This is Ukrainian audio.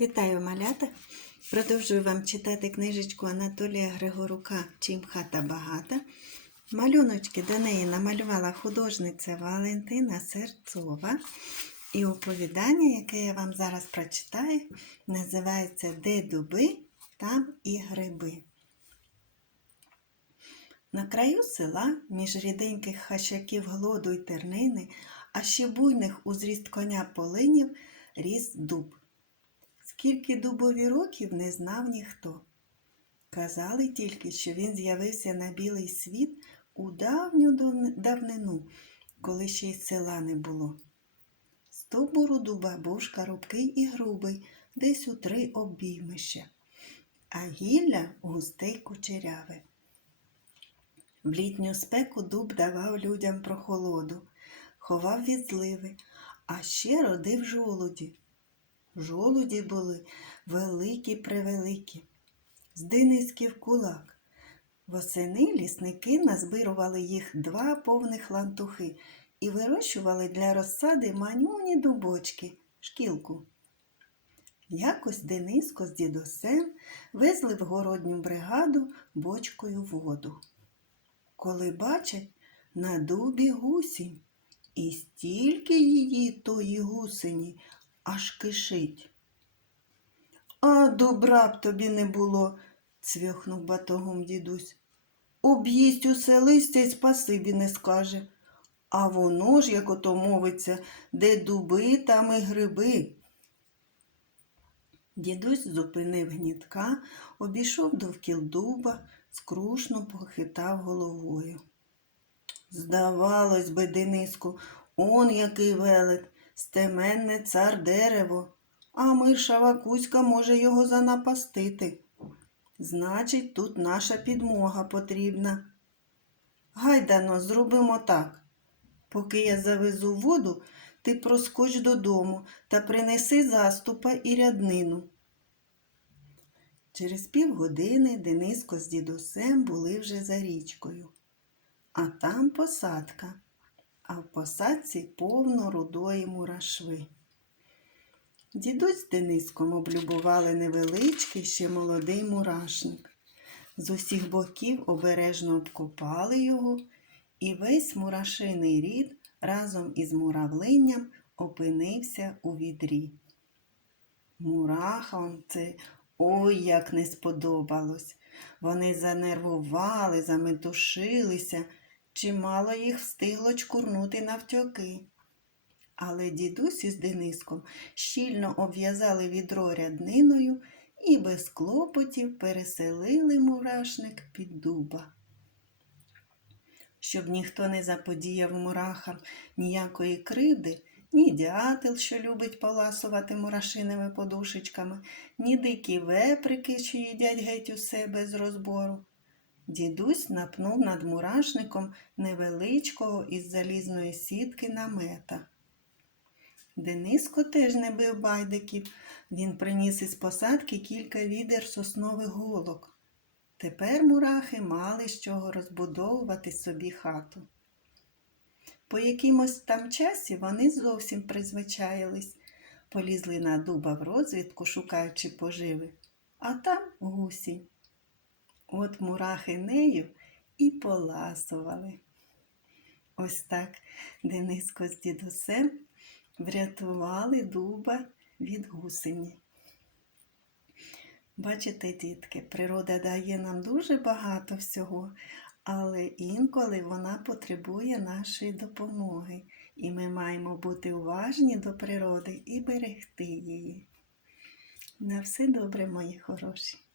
Вітаю малята! Продовжую вам читати книжечку Анатолія Григорука Чим хата багата. Малюночки до неї намалювала художниця Валентина Серцова. І оповідання, яке я вам зараз прочитаю, називається Де дуби, там і гриби. На краю села, між ріденьких хащаків глоду й тернини, а ще буйних у зріст коня полинів, ріс дуб. Скільки дубові років не знав ніхто. Казали тільки, що він з'явився на білий світ у давню давнину, коли ще й села не було. Стовбур у дуба був шкарубкий і грубий, десь у три обіймища, а гілля густе й кучеряве. В літню спеку дуб давав людям прохолоду, ховав від зливи, а ще родив жолуді. Жолуді були великі превеликі, з диниськів кулак. Восени лісники назбирували їх два повних лантухи і вирощували для розсади манюні дубочки, шкілку. Якось Дениско з дідусем везли в городню бригаду бочкою воду. Коли бачать на дубі гусінь, і стільки її тої гусені аж кишить. А добра б тобі не було, цвьохнув батогом дідусь. Об'їсть усе листя й спасибі не скаже. А воно ж, як ото мовиться, де дуби, там і гриби. Дідусь зупинив гнітка, обійшов довкіл дуба, скрушно похитав головою. Здавалось би, Дениску, он який велет, стеменне цар дерево, а миршава кузька може його занапастити. Значить, тут наша підмога потрібна. Гайдано, зробимо так. Поки я завезу воду, ти проскоч додому та принеси заступа і ряднину. Через півгодини Дениско з дідусем були вже за річкою, а там посадка, а в посадці повно рудої мурашви. Дідусь з Дениском облюбували невеличкий ще молодий мурашник. З усіх боків обережно обкопали його, і весь мурашиний рід разом із муравлинням опинився у відрі. Мурахам це ой як не сподобалось. Вони занервували, заметушилися, чимало їх встигло чкурнути навтьоки. Але дідусь із Дениском щільно обв'язали відро рядниною і без клопотів переселили мурашник під дуба. Щоб ніхто не заподіяв мурахам ніякої кривди, ні дятел, що любить поласувати мурашиними подушечками, ні дикі веприки, що їдять геть усе без розбору. Дідусь напнув над мурашником невеличкого із залізної сітки намета. Дениско теж не бив байдиків. Він приніс із посадки кілька відер соснових голок. Тепер мурахи мали з чого розбудовувати собі хату. По якимось там часі вони зовсім призвичаїлись, полізли на дуба в розвідку, шукаючи поживи, а там гусінь. От мурахи нею і поласували. Ось так Дениско з дідусем врятували дуба від гусені. Бачите, дітки, природа дає нам дуже багато всього, але інколи вона потребує нашої допомоги, і ми маємо бути уважні до природи і берегти її. На все добре, мої хороші.